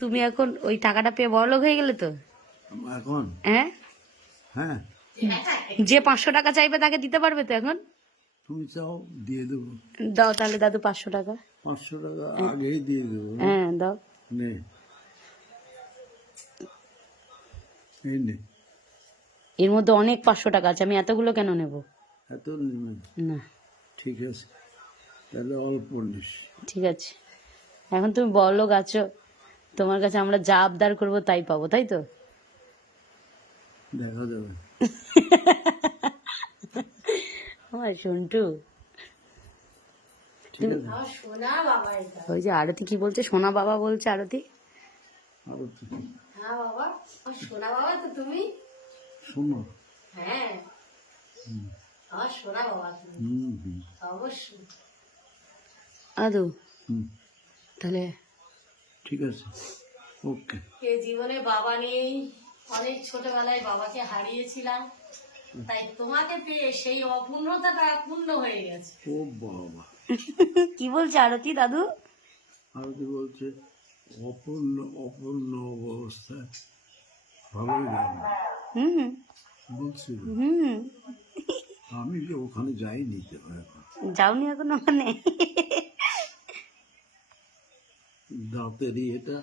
তুমি এখন ওই টাকাটা পেয়ে বড়লোক হয়ে গেলে তো এখন হ্যাঁ হ্যাঁ যে 500 টাকা চাইবে তাকে দিতে পারবে তো এখন তুমি চাও দিয়ে দেবো দাও তাহলে দাদু 500 টাকা 500 টাকা আগেই দিয়ে দেবো হ্যাঁ দাও নে এই নে এর মধ্যে অনেক 500 টাকা আছে আমি এতগুলো কেন নেব এত নেবেন না ঠিক আছে তাহলে অল্প নিস ঠিক আছে এখন তুমি বড়লোক আছো তোমার কাছে আমরা যা আবদার করবো তাই পাবো তাই তো দেখা যাবে আমার সন্টু ঠিক আছে ওই যে আরতি কি বলছে সোনা বাবা বলছে আরতি আরো তো হ্যাঁ বাবা সোনা বাবা তো তুমি শোনো হ্যাঁ আমার সোনা বাবা তুমি হুম অবশ্যই আদু হুম তাহলে ঠিক আছে ওকে এ জীবনে বাবা নেই অনেক ছোটবেলায় বাবাকে হারিয়েছিলাম তাই তোমাকে পেয়ে সেই অপূর্ণতাটা পূর্ণ হয়ে গেছে ও বাবা কি বলছে আরতি দাদু আরতি বলছে অপূর্ণ অপূর্ণ অবস্থায় ভালোই লাগে হুম বলছিল হুম আমি যে ওখানে যাইনি তো এখন যাওনি এখন ওখানে দাঁতেরই এটা